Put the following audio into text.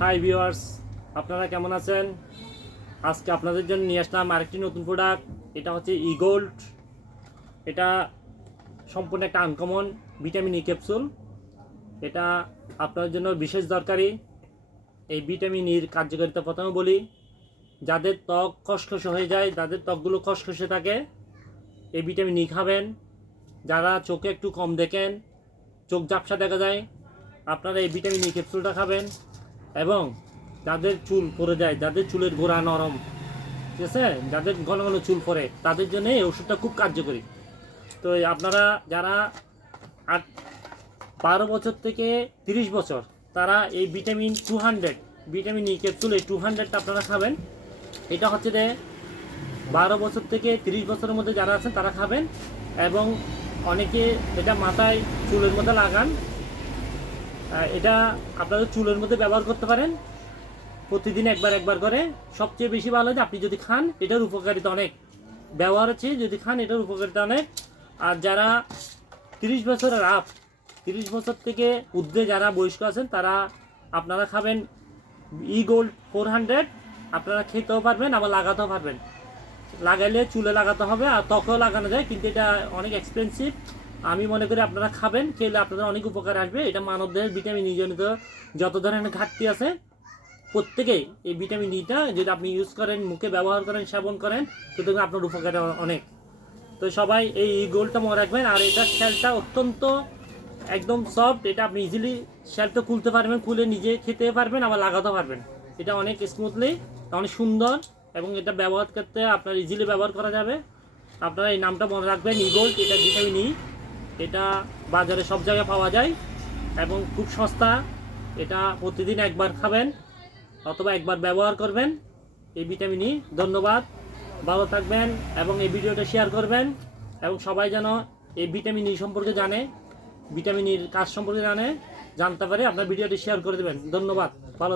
Hi viewers, আপনারা কেমন আছেন? আজকে আপনাদের জন্য নিয়ে আসলাম আরেকটি নতুন প্রোডাক্ট। এটা হচ্ছে ইগোল্ড। এটা সম্পূর্ণ একটা আনকমন ভিটামিন ই ক্যাপসুল। এটা আপনার জন্য বিশেষ দরকারি। এই ভিটামিন ইর কার্যকারিতা প্রথমে বলি। যাদের ত্বক খসখসে হয়ে যায়, যাদের ত্বকগুলো খসখসে থাকে, এই ভিটামিন ই খাবেন। যারা চোখে একটু কম দেখেন, চোখ ঝাপসা দেখা যায়, আপনারা এই ভিটামিন ই ক্যাপসুলটা খাবেন। এবং যাদের চুল পড়ে যায়, যাদের চুলের গোড়া নরম, ঠিক আছে, যাদের ঘন ঘন চুল পড়ে, তাদের জন্য এই ওষুধটা খুব কার্যকরী। তো আপনারা যারা 12 বছর থেকে 30 বছর, তারা এই ভিটামিন ই ক্যাপসুল এই 200টা আপনারা খাবেন। এটা হচ্ছে যে 12 বছর থেকে 30 বছরের মধ্যে যারা আছেন তারা খাবেন। এবং অনেকে এটা মাথায় চুলের মধ্যে লাগান। এটা আপনারা চুলের মধ্যে ব্যবহার করতে পারেন প্রতিদিন একবার করে। সবচেয়ে বেশি ভালো যে আপনি যদি খান, এটার উপকারিতা অনেক। ব্যবহার আছে, যদি খান এটার উপকারিতা অনেক। আর যারা 30 বছরের 30 বছর থেকে ঊর্ধ্বে যারা বয়স্ক আছেন, তারা আপনারা খাবেন ইগোল্ড 400। আপনারা খেতেও পারবেন, আবার লাগাতেও পারবেন। লাগাইলে চুলে লাগাতে হবে, আর ত্বকেও লাগানো যায়, কিন্তু এটা অনেক এক্সপেন্সিভ। আমি মনে করি আপনারা খাবেন, খেলে আপনাদের অনেক উপকার আসবে। এটা মানবদেহের ভিটামিন ই জনিত যত ধরনের ঘাটতি আছে, প্রত্যেকেই এই ভিটামিন ইটা যদি আপনি ইউজ করেন, মুখে ব্যবহার করেন, সেবন করেন, তো দেখবেন আপনার উপকার অনেক। তো সবাই এই গোলটা মনে রাখবেন। আর এটা শেলটা অত্যন্ত একদম সফট। এটা আপনি ইজিলি শেলটা খুলতে পারবেন, খুলে নিজে খেতে পারবেন, আবার লাগাতে পারবেন। এটা অনেক স্মুথলি, অনেক সুন্দর, এবং এটা ব্যবহার করতে আপনার ইজিলি ব্যবহার করা যাবে। আপনারা এই নামটা মনে রাখবেন, ইগোল্ড। এটা ভিটামিন ই। এটা বাজারে সব জায়গায় পাওয়া যায় এবং খুব সস্তা। এটা প্রতিদিন একবার খাবেন অথবা একবার ব্যবহার করবেন এই ভিটামিন ই। ধন্যবাদ, ভালো থাকবেন এবং এই ভিডিওটা শেয়ার করবেন, এবং সবাই যেন এই ভিটামিন ই সম্পর্কে জানে, ভিটামিন ইর কাজ সম্পর্কে জানতে পারে। আপনার ভিডিওটি শেয়ার করে দেবেন। ধন্যবাদ, ভালো।